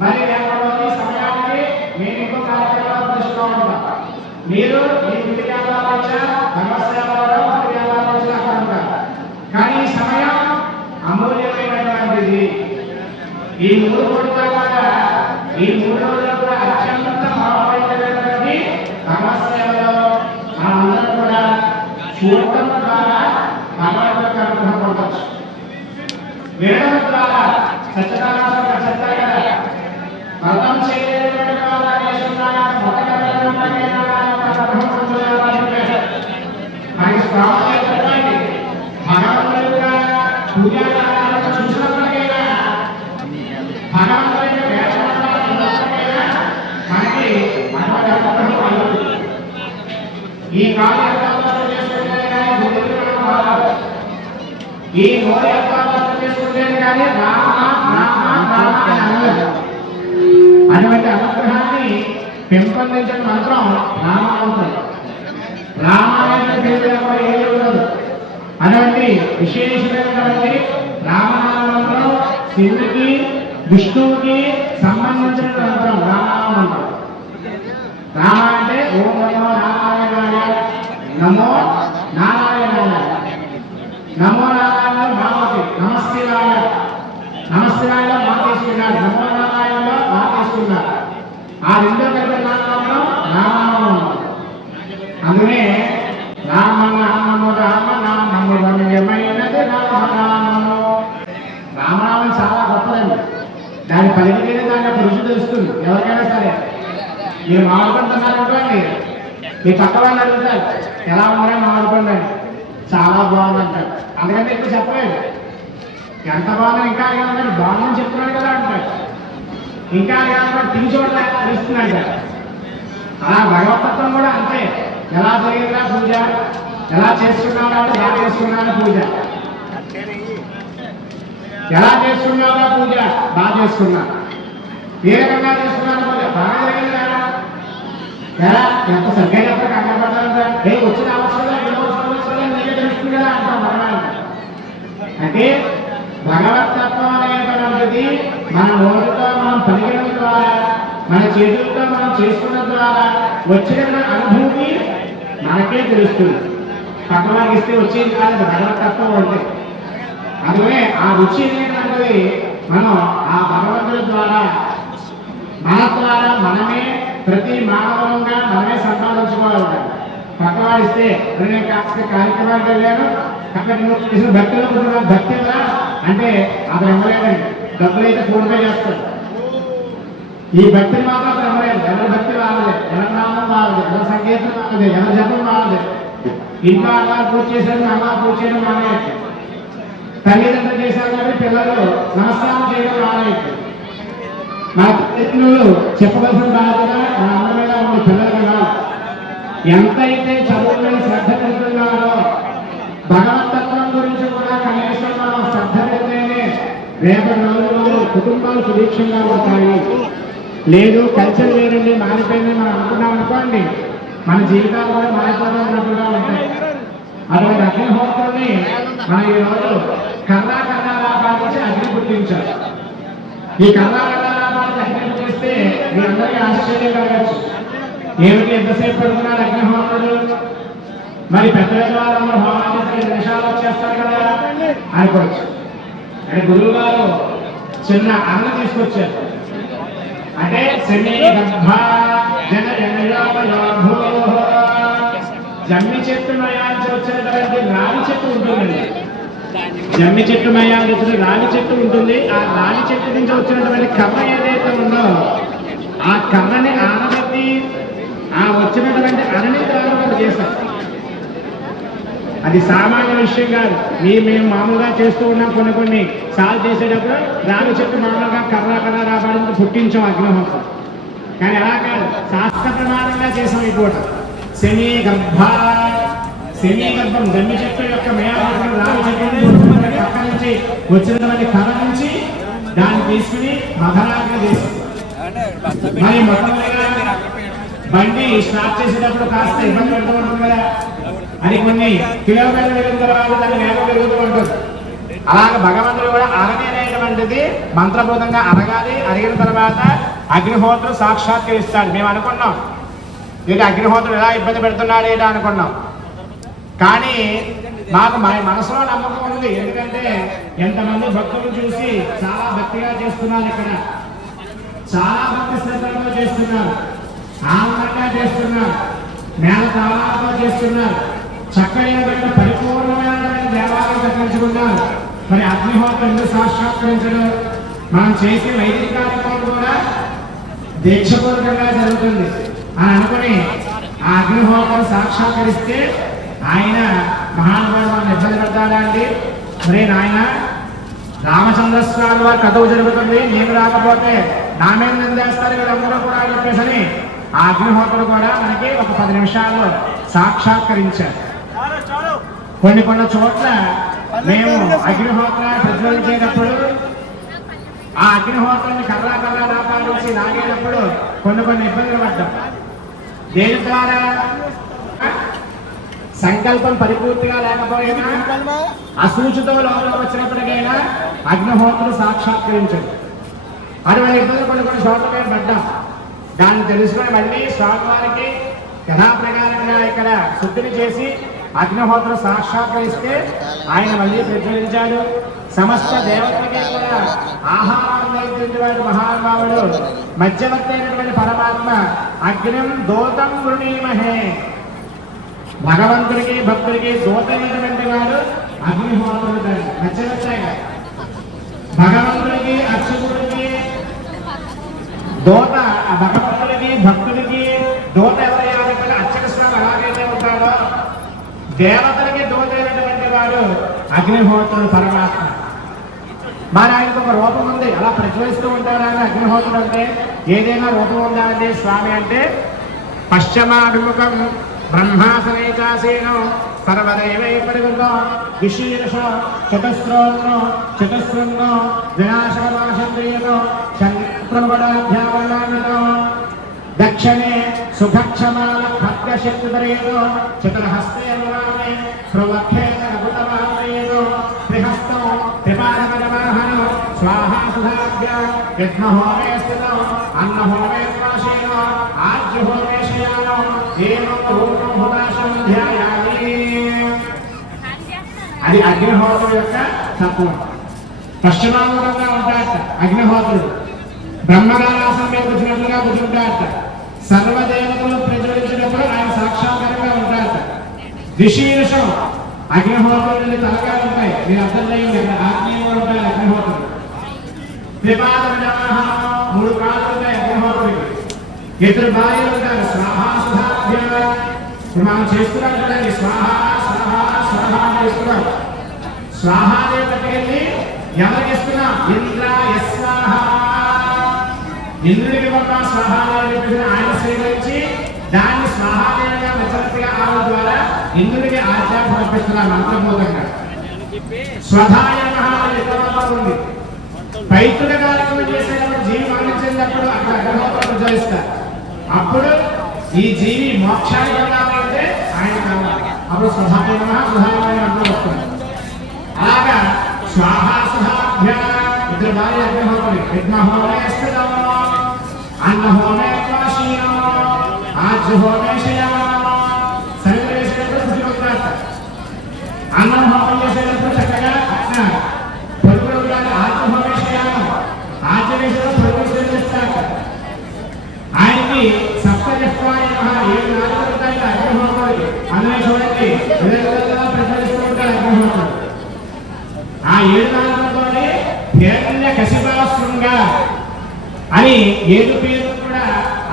మరి రేపటి రోజు సమయానికి మేము ఇంకో కార్యక్రమాలు దృష్టిలో ఉంటాం. మీరు మీ ఇంటి వ్యాపారం వచ్చా ధర్మసేవలో వ్యాపారం వచ్చినా ఉంటారు. కానీ ఈ సమయం అమూల్యమైనటువంటిది. ఈ 3 రోజుల కూడా ఈ 3 రోజులు కూడా అత్యంత భావమైనటువంటి ధర్మసేవలో మనందరం కూడా చూడటం ద్వారా భగవంతుడికి అనుగ్రహం పొందవచ్చు. వినడం ద్వారా సత్యనారాయణ చెప్తారు కదా, వ్రతం చేయలేటువంటి వాళ్ళ చేస్తున్నారా మనకి స్వామి భగవంతుడి యొక్క పూజా చూసినప్పటికైనా భగవంతుడి యొక్క వేదమైనా మనకి ఈ కార్యక్రమాలు చేసుకుంటే కానీ ఈ నోరు ఏర్పాటు చేసుకుంటే కానీ అటువంటి అనుగ్రహాన్ని పెంపొందించడం మాత్రం రామానందం. రామాయణ ఏది ఉండదు. అటువంటి విశేషమైనటువంటి రామనామంలో శివుడికి విష్ణువుకి సంబంధించిన మంత్రం రామానందం. రామ అంటే ఓం నమో నారాయణాయ, నమో నారాయణాయ, నమో నారాయణ మామతి, నమశివాయ, నమశివాయలో మా తీసుకున్నాడు, నమో నారాయణలో మా తీసుకున్నాడు. ఆ రెండో కలిపి నామంలో రామనామం. అందుకనే రామనామము రామనామము రమ్యమైనది రామనామము. రామనామం చాలా గొప్పదండి. దాని పలికితేనే దాని యొక్క రుచి తెలుస్తుంది ఎవరికైనా సరే. మీరు మాట్లాడుతున్నారు అనుకోండి, మీ పక్క వాళ్ళు అడుగుతారు ఎలా ఉన్నారో మాట్లాడుకోండి, చాలా బాగుందంటారు. అందుకంటే ఎక్కువ చెప్పలేదు. ఎంత బాగుందని ఇంకా అడిగారు, బాగుందని చెప్తున్నాడు కదా అంటారు. ఇంకా అడిగారు తిని చూడ తెలుస్తుందంట. అలా భగవతత్వం కూడా అంతే. ఎలా జరిగిందా పూజ, ఎలా చేసుకున్నావా అంటే ఎలా చేసుకున్నాను పూజ, ఎలా చేసుకున్నావా పూజ బాగా చేసుకున్నా, ఏ రకంగా చేసుకున్నాను పూజ బాగా జరిగింది కదా, ఎలా ఎంత సరిగ్గా చెప్పక కంగాపడతారు. ఏ వచ్చిన అవసరం నీకే తెలుస్తుంది కదా అంటాం భగవాన్. అంటే భగవతత్వం అనేటువంటిది మన నోటితో మనం పలికిన ద్వారా, మన చేతులతో మనం చేసుకున్న ద్వారా వచ్చిన అనుభూతి మనకే తెలుస్తుంది. పక్కవారికి ఇస్తే వచ్చేది కాదు భగవతత్వం అంటే. అందుకే ఆ రుచి అనేటువంటిది మనం ఆ భగవంతుడి ద్వారా మన ద్వారా మనమే ప్రతి మానవంగా మనమే సంపాదించుకోవాలి. పక్కవాడిస్తే నేను కాస్త కార్యక్రమానికి వెళ్ళాను, అక్కడ నువ్వు చేసిన భక్తిలో కూడా భక్తి కదా అంటే అతను ఇవ్వలేదండి. డబ్బులు అయితే ఫోన్ పే చేస్తాడు. ఈ భక్తిని మాత్రం అతను ఇవ్వలేదు. ఎవరి భక్తి వాళ్ళదే, ఎవరి నామం వాళ్ళదే, ఎవరి సంగీతం వాళ్ళదే, ఎవరి జపం వాళ్ళదే. ఇంట్లో అలా పూజ చేశారు, అమ్మ పూజ చేయడం మానేయచ్చు. తల్లిదండ్రులు చేశారు కాబట్టి పిల్లలు నమస్కారం చేయడం మానేయచ్చు. మన తల్లిదండ్రులు చెప్పవలసిన బాధ్యత మన అందరి మీద ఉన్న పిల్లలు కదా. ఎంతైతే చదువులని శ్రద్ధ పెడుతున్నారో భగవతత్వం గురించి కూడా కనీసం మనం శ్రద్ధ పెడితేనే రేపటి రోజుల్లో కుటుంబాలు సుభిక్షంగా ఉంటాయి. లేదు కల్చర్ వేరండి మారిపోయింది మనం అనుకున్నాం అనుకోండి, మన జీవితాలు కూడా మారిపోతున్నట్టుగా ఉంటాయి. అటువంటి అగ్నిహోత్రుని మనం ఈరోజు కర్ణాకర్ణాలాపాటించి అగ్ని పుట్టించారు. ఈ కర్ణాకర్ణాలాపాటికి అగ్ని పుట్టిస్తే మీ అందరికీ ఆశ్చర్యం కలగచ్చు. ఏమిటి ఎంతసేపు పడుతున్నారు అగ్నిహోత్రుడు? మరి పెద్ద వాళ్ళందరూ హోమం చేస్తే 2 నిమిషాలు వచ్చేస్తారు కదా అనుకోవచ్చు. అంటే గురువు గారు చిన్న అన్న తీసుకొచ్చారు. అంటే జమ్మి చెట్టు మయానికి వచ్చినటువంటి రావి చెట్టు ఉంటుందండి. జమ్మి చెట్టు మయానికి వచ్చిన రావి చెట్టు ఉంటుంది. ఆ రావి చెట్టు నుంచి వచ్చినటువంటి కర్ర ఏదైతే ఉందో ఆ కర్రని ఆనబెట్టి ఆ వచ్చినటువంటి అనని దారులు చేశారు. అది సామాన్య విషయం కాదు. మేము మామూలుగా చేస్తూ ఉన్నాం. కొన్ని సార్లు చేసేటప్పుడు రావి చెట్టు మామూలుగా కర్ర రాబడింది పుట్టించాం అగ్నిహోత్రం. కానీ అలా కాదు, శాస్త్ర ప్రమాణంగా చేసాం. ఈ పూట శని గర్భం జమ్మి చెట్టు యొక్క మేళాలు రావి చెట్టు పక్క నుంచి వచ్చినటువంటి కర్ర నుంచి దాన్ని తీసుకుని మధనాగ్ని చేసి మరి మొట్టమొదటిగా బండి స్టార్ట్ చేసేటప్పుడు కాస్త ఇబ్బంది పడుతూ ఉంటుంది కదా. అది కొన్ని కిలోమీటర్లు వెళ్ళిన తర్వాత దాన్ని వేగం పెరుగుతూ ఉంటుంది. అలాగే భగవంతుడు కూడా అరని అనేటువంటిది మంత్రబోధంగా అరగాలి. అరిగిన తర్వాత అగ్నిహోత్రుడు సాక్షాత్కరిస్తాడు. మేము అనుకున్నాం ఇది అగ్నిహోత్రుడు ఎలా ఇబ్బంది పెడుతున్నాడు ఏంటో అనుకున్నాం. కానీ మాకు మా మనసులో నమ్మకం ఉంది. ఎందుకంటే ఎంతమంది భక్తులు చూసి చాలా భక్తిగా చేస్తున్నారు. ఇక్కడ చాలా భక్తి శ్రద్ధలతో చేస్తున్నారు, ఆనందంగా చేస్తున్నారు, నేల తాళాలతో చేస్తున్నారు, చక్కైన పరిపూర్ణమైన దేవాలయం కట్టించుకున్నారు. మరి అగ్నిహోత్రం ఎందుకు సాక్షాత్కరించడం? మనం చేసే వైదిక కార్యక్రమం కూడా దీక్షపూర్వకంగా జరుగుతుంది అని అనుకుని ఆ అగ్నిహోత్రం సాక్షాత్కరిస్తే ఆయన మహానుభావులను ఇబ్బంది పెడతాడా అండి? మరి ఆయన రామచంద్రస్వామి వారి కథవు జరుగుతుంది, నేను రాకపోతే నా మీద నిందేస్తారు వీళ్ళందరూ కూడా అని చెప్పేసి ఆ అగ్నిహోత్రుడు కూడా మనకి ఒక 10 నిమిషాల్లో సాక్షాత్కరించారు. కొన్ని చోట్ల మేము అగ్నిహోత్ర ప్రజ్వలించేటప్పుడు ఆ అగ్నిహోత్రాన్ని కర్ర రాపాలించి లాగేటప్పుడు కొన్ని ఇబ్బందులు పడ్డాం. దేని ద్వారా? సంకల్పం పరిపూర్తిగా లేకపోయినా అసూచితో లోపల వచ్చినప్పటికైనా అగ్నిహోత్రుడు సాక్షాత్కరించాడు. అటువంటి ఇబ్బందులు కొన్ని చోట్ల మేము పడ్డాం. దాన్ని తెలుసుకుని మళ్ళీ స్వామివారికి యథాప్రకారంగా ఇక్కడ శుద్ధిని చేసి అగ్నిహోత్రుడు సాక్షాత్కరిస్తే ఆయన మళ్ళీ ప్రజ్వలించాడు. సమస్త దేవతలకి కూడా ఆహారం అందించేవాడు మహానుభావుడు మధ్యవర్తి అయినటువంటి పరమాత్మ. అగ్నిం దూతం వృణీమహే, భగవంతుడికి భక్తుడికి దూతమైనటువంటి వాడు అగ్నిహోత్రుడు. మధ్యవర్తి భగవంతుడికి అర్చకుడికి దూత, భగవంతుడికి భక్తుడికి దూత ఎవరైనా అర్చక స్వామి ఎలాగైతే ఉంటాడో దేవతలకి దూత అయినటువంటి వాడు అగ్నిహోత్రుడు పరమాత్మ. మరి ఆయనకు ఒక రూపం ఉంది, అలా ప్రజ్వలిస్తూ ఉంటాడు ఆయన అగ్నిహోత్రుడు. అంటే ఏదైనా రూపం ఉందా అండి స్వామి అంటే? పశ్చిమాభిముఖం బ్రహ్మాసనే చాసేనో సర్వదైవై పరివృతో విశీర్ష చతుస్రన్నో వినాశకమాశంద్రియతో శంక్రమడాధ్యావన్నామితో దక్షిణే సుఖక్షమాల భక్తశక్తిధరేతో చతుర్హస్తే అనురామే ప్రవక్షేత రఘుతమాత్రేతో త్రిహస్తో త్రిపాదపదవాహనో స్వాహా సుధాభ్య యజ్ఞహోమే స్థితో అన్నహోమే పాశేనో ఆజ్యహోమే శయానో ఏమో రూపం హుతాశం ధ్యాయామి. అది అగ్నిహోత్రుడు యొక్క తత్వం. పశ్చిమాముఖంగా ఉంటాడట అగ్నిహోత్రుడు. బ్రహ్మగారాసం మీద కూర్చున్నట్లుగా కూర్చుంటాడట. సర్వదేవతలు ప్రజ్వలించినప్పుడు ఆయన సాక్షాత్కారంగా ఉంటాడట. దిశీర్షం అగ్నిహోత్రుడి తలకాలు ఉంటాయి. మీరు అర్థం చేయండి, ఆత్మీయంగా ఉంటాయి అగ్నిహోత్రుడు. త్రిపాదజాహ 3 కాళ్ళు ఉంటాయి అగ్నిహోత్రుడికి. ఇద్దరు భార్యలు ఉంటారు. స్వాహా సుధాభ్య. ఇప్పుడు మనం చేస్తున్నాం కదండి, స్వాహా చేస్తున్నాం. స్వాహాదేవి పట్టుకెళ్ళి ఎవరికి ఇస్తున్నాం? ఇంద్రాయ స్వాహ. ఇంద్రుడికి పంప స్వాహాదేవి ఆయన స్వీకరించి దాన్ని స్వాహాదేవిగా మధ్యవర్తిగా ఆవిడ ద్వారా ఇంద్రుడికి ఆచారం పంపిస్తున్నారు మంత్రబోధంగా. స్వధాయ ఉంది. పైతృక కార్యక్రమం చేసేటప్పుడు జీవి మరణించేటప్పుడు అక్కడ అగ్నిహోత్రం ప్రజ్వలిస్తారు. అప్పుడు ఈ జీవి మోక్షానికి వెళ్ళాలంటే ఆయన కావాలి. అప్పుడు స్వధాయ అందరూ వస్తుంది. అలాగా స్వాహా సుధాభ్య ఇద్దరు భార్య అగ్నిహోత్రుడు. యజ్ఞహోమే స్థితో అన్నహోమే పాశీనో ఆజ్యహోమే శయానో. సరిగ్గా చేసేటప్పుడు శుచిగా అన్నం హోమం చేసేటప్పుడు చక్కగా పరుగులు ఉండాలి. ఆజ్యహోమే శయానో ఆచరించడం పరుగులు చేస్తారు. ఆయనకి సప్తజస్వాయ 7 నాలుగు ఉంటాయి అగ్నిహోత్రుడికి. అందులో చూడండి విధంగా ప్రతిఫలిస్తూ ఉంటాడు అగ్నిహోత్రుడు. ఆ 7 నాలుగుతోనే హిరణ్య కశిపాశృంగ అని 7 పేర్లు కూడా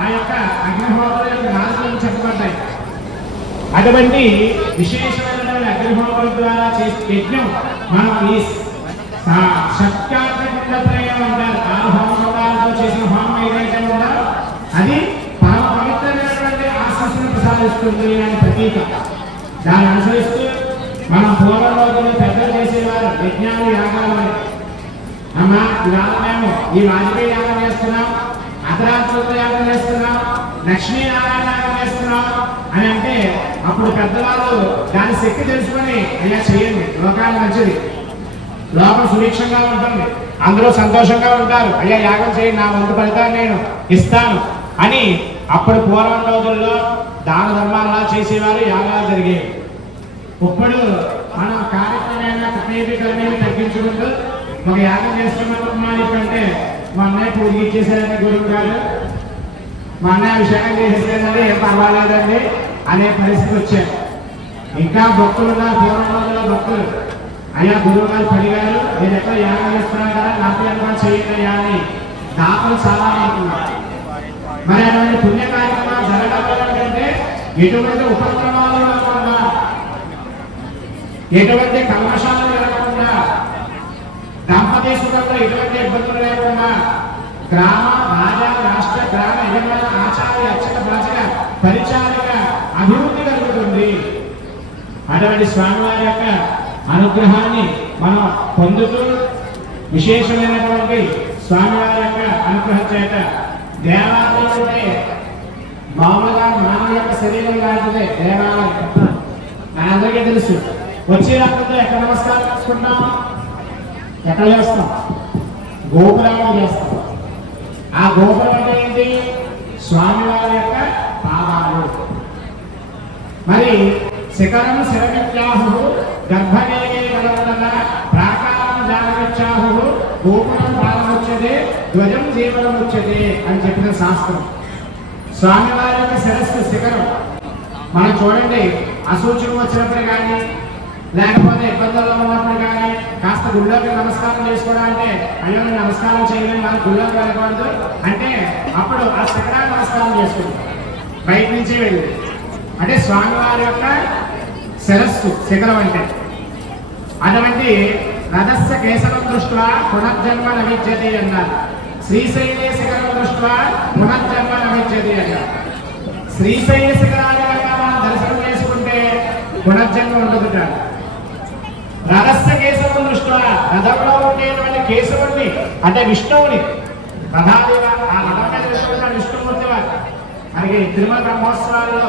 ఆ యొక్క అగ్నిహోత్రుడి యొక్క నాలుగులను చెప్పబడ్డాయి. అటువంటి విశేషమైన అగ్నిహోత్రుల ద్వారా చేసే యజ్ఞం మనం ఈ షట్కాత్మకుండత్రయం అంటారు. 6 హోమకుండాలతో చేసిన హోమం ఏదైతే ఉందో అది పరమ పవిత్రమైనటువంటి ఆశీస్సును ప్రసాదిస్తుంది అని ప్రతీక. దాన్ని అనుసరిస్తూ మనం పూర్వం రోజుల్లో పెద్దలు చేసేవారు యజ్ఞాలు యాగాలు అని. అమ్మ ఇవాళ మేము ఈ వాజపేయి యాగం చేస్తున్నాం, అర్ధరాత్రులతో యాగం చేస్తున్నాం, లక్ష్మీ నారాయణ చేస్తున్నాం అని అంటే అప్పుడు పెద్దవాళ్ళు దాని శక్తి తెలుసుకొని అయ్యా చేయండి, లోకాలు మంచిది, లోకం సుభిక్షంగా ఉంటుంది, అందరూ సంతోషంగా ఉంటారు, అయ్యా యాగం చేయండి, నా వంతు ఫలితాన్ని నేను ఇస్తాను అని అప్పుడు పూర్వం రోజుల్లో దాన ధర్మాలు చేసేవారు, యాగాలు జరిగేవి. ఇప్పుడు మనం కార్యక్రమమైన ప్రతినిధికరమైన తగ్గించుకుంటూ ఒక యాగం చేస్తున్నాం అంటే మా అన్నయ్య పూజ ఇచ్చేసారనే గురువు గారు, మా అన్నయ్య అభిషేకం చేసేసారండి, ఏం పర్వాలేదండి అనే పరిస్థితి వచ్చారు. ఇంకా భక్తులు పూర్వం రోజుల్లో భక్తులు అయ్యా గురువు గారు పడిగారు, నేను ఎక్కడ యాగం చేస్తున్నాను కదా నాకు ఎంత చేయండి అని దాతలు చాలా అనుకున్నారు. మరి అటువంటి పుణ్య కార్యక్రమాలు జరగాలంటే ఎటువంటి ఉపక్రమాలు లేకుండా, ఎటువంటి కల్మషాలు జరగకుండా, దాంపత్య సుఖంలో ఎటువంటి ఇబ్బందులు లేకుండా గ్రామ రాజా రాష్ట్ర గ్రామ యజమాన ఆచార్య అర్చక భాషక పరిచారిక అభివృద్ధి కలుగుతుంది. అటువంటి స్వామివారి యొక్క అనుగ్రహాన్ని మనం పొందుతూ విశేషమైనటువంటి స్వామివారి యొక్క అనుగ్రహం చేత దేవాలయం అంటే మామూలుగా మానవ యొక్క శరీరం లాంటిదే దేవాలయం. మనందరికీ తెలుసు, వచ్చే రాత్రితో ఎక్కడ నమస్కారం చేసుకుంటాం, ఎక్కడ చేస్తాం, గోపురాలు చేస్తాం. ఆ గోపురం అంటే ఏంటి? స్వామివారి యొక్క పాదాలు. మరి శిఖరం శిరమిత్యాహు గర్భగేయ గలవదన ప్రాకారం జానమిత్యాహు గోపురం ప్రారంభొచ్చదే ధ్వజం జీవనం వచ్చేది అని చెప్పిన శాస్త్రం. స్వామివారి యొక్క శిరస్సు శిఖరం. మనం చూడండి, అసూచన వచ్చినప్పుడు కానీ లేకపోతే ఇబ్బందుల్లో ఉన్నప్పుడు కానీ కాస్త గుళ్ళోకి నమస్కారం చేసుకోవడానికి అయ్యో నేను నమస్కారం చేయలేను, మనం గుళ్ళోకి వెళ్ళకూడదు అంటే అప్పుడు ఆ శిఖరాన్ని నమస్కారం చేసుకుంటాం బయట నుంచి వెళ్ళి. అంటే స్వామివారి యొక్క శిరస్సు శిఖరం అంటే. అటువంటి రథస్య కేశవం దృష్ట్యా పునర్జన్మ నవిద్యతే అన్నారు. శ్రీశైలే శిఖరం దృష్ట్యా పునర్జన్మ నవిద్యతే అన్నారు. శ్రీశైల శిఖరాన్ని మనం దర్శనం చేసుకుంటే పునర్జన్మ ఉండదుట. రథస్య కేశవం దృష్ట్యా రథంలో ఉండేటువంటి కేశవుడిని అంటే విష్ణువుని, రథాదేవ ఆ రథం మీద విష్ణువుడు విష్ణుమూర్తి వారు. అలాగే తిరుమల బ్రహ్మోత్సవాల్లో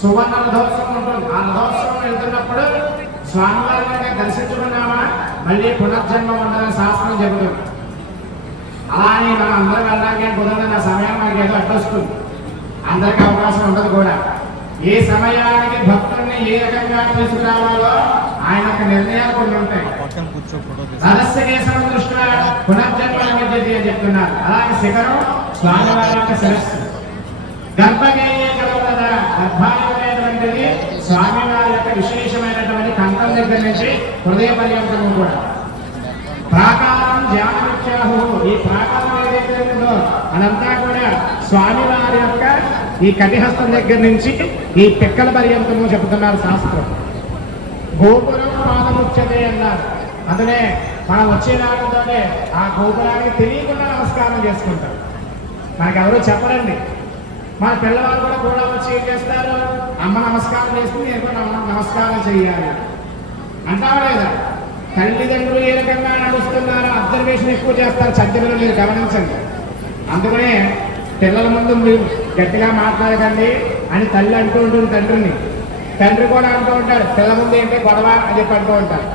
సువర్ణ రథోత్సవం ఉంటుంది. ఆ రథోత్సవం వెళ్తున్నప్పుడు స్వామివారిని దర్శించుకున్నామా మళ్ళీ పునర్జన్మ ఉండదని శాస్త్రం చెబుతుంది. అలా అని మనం అందరం వెళ్ళడానికి కుదరదు. ఆ సమయం మనకి ఏదో అడ్డొస్తుంది, అందరికి అవకాశం ఉండదు కూడా. ఏ సమయానికి భక్తుల్ని ఏ రకంగా తీసుకురావాలో ఆయన యొక్క నిర్ణయాలు కొన్ని ఉంటాయి. రహస్య కేశవం దృష్ట్యా పునర్జన్మ నవిద్యతే అని చెప్తున్నారు. అలాగే శిఖరం స్వామివారి యొక్క శిరస్సు. గర్భగేయ గలవదన గర్భాలయమైనటువంటిది స్వామివారి యొక్క విశేషమైనటువంటి కంఠం దగ్గర నుంచి హృదయ పర్యంతము కూడా. ప్రాకారం ధ్యానమిత్యాహు, ఈ ప్రాకారం ఏదైతే ఉందో అదంతా కూడా స్వామివారి యొక్క ఈ కటిహస్తం దగ్గర నుంచి ఈ పిక్కల పర్యంతము చెబుతున్నారు శాస్త్రం. గోపురం పాదముచ్యతే అన్నారు. అందునే మనం వచ్చే రావడంతోనే ఆ గోపురానికి తెలియకుండా నమస్కారం చేసుకుంటాం. మనకెవరూ చెప్పరండి. మన పిల్లవాళ్ళు కూడా వచ్చి ఏం చేస్తారు, అమ్మ నమస్కారం చేస్తుంది, నేను కూడా నమస్కారం చేయాలి అంటావా లేదా? తల్లిదండ్రులు ఏ రకంగా నడుస్తున్నారో అబ్జర్వేషన్ ఎక్కువ చేస్తారు, చర్చలు మీరు గమనించండి. అందుకనే పిల్లల ముందు మీరు గట్టిగా మాట్లాడకండి అని తల్లి అంటూ ఉంటుంది తండ్రిని. తండ్రి కూడా అంటూ ఉంటాడు, పిల్లల ముందు ఏంటి గొడవ అని చెప్పి అంటూ ఉంటారు.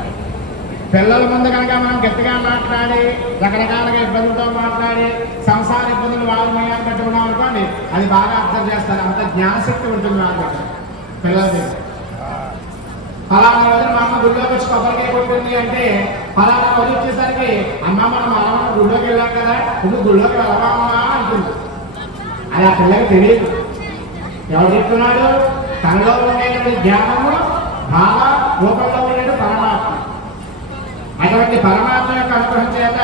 పిల్లల ముందు కనుక మనం గట్టిగా మాట్లాడి రకరకాలుగా ఇబ్బందులతో మాట్లాడి సంసార ఇబ్బందులు వాళ్ళ మయాన్ని పెట్టుకున్నాం అనుకోండి, అది బాగా అబ్జర్వ్ చేస్తారు. అంత జ్ఞానశక్తి ఉంటుంది వాళ్ళ దగ్గర పిల్లల దగ్గర. ఫలానా రోజు మా అమ్మ గుళ్ళోకి వచ్చి కొబ్బరికాయ కొట్టింది అంటే ఫలానా రోజు వచ్చేసరికి అమ్మ మనం అలా గుళ్ళోకి వెళ్ళాం కదా, ఇప్పుడు గుళ్ళోకి వెళ్ళమా అంటుంది. అది ఆ పిల్లకి తెలియదు. ఎవరు చెప్తున్నాడు? తనలో ఉండేటువంటి జ్ఞానము భావ రూపంలో ఉండేది పరమాత్మ. అటువంటి పరమాత్మ యొక్క అనుగ్రహం చేత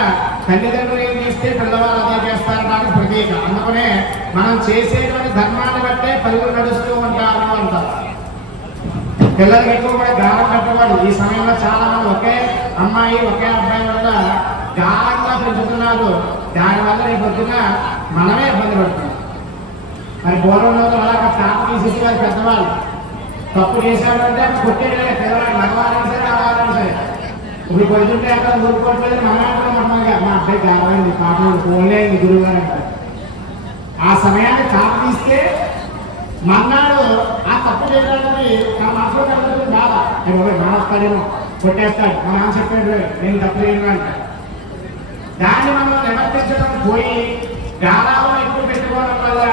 తల్లిదండ్రులు ఏం చేస్తే పిల్లవాళ్ళు అదే చేస్తారడానికి ప్రతీక. అందుకనే మనం చేసేటువంటి ధర్మాన్ని బట్టే పనులు నడుస్తూ ఉంటారు అంటారు. పిల్లలకి ఎక్కువ కూడా గానం పెట్టడం సమాజంలో చాలా మంది ఒకే అమ్మాయి ఒకే అబ్బాయి వల్ల గాఢంగా పెంచుతున్నారు. దానివల్ల రేపు పొద్దున మనమే ఇబ్బంది పడుతున్నాం. మరి పూర్వం రోజులు అలాగా తాత తీసేసి వారి పెద్దవాళ్ళు తప్పు చేశారంటే కొట్టేయలే, పిల్లవాడు మగవారైనా సరే ఆడవారైనా సరే. ఇప్పుడు పొద్దుంటే అక్కడ ఊరుకోవట్లేదు, మనమే మా అబ్బాయి కావాలండి పాపం పోలేండి గురువు గారు అంటారు. ఆ సమయాన్ని తాత తీస్తే మన్నాడు ఆ తప్పు చేయడానికి నా మనసులో కలుగుతుంది బాధ. మానేస్తాడేమో, కొట్టేస్తాడు, మా నాన్న చెప్పాడు నేను తప్పు చేయను అంటాడు. దాన్ని మనం నివర్తించడం పోయి గాలాలను ఎక్కువ పెట్టుకోవడం వల్ల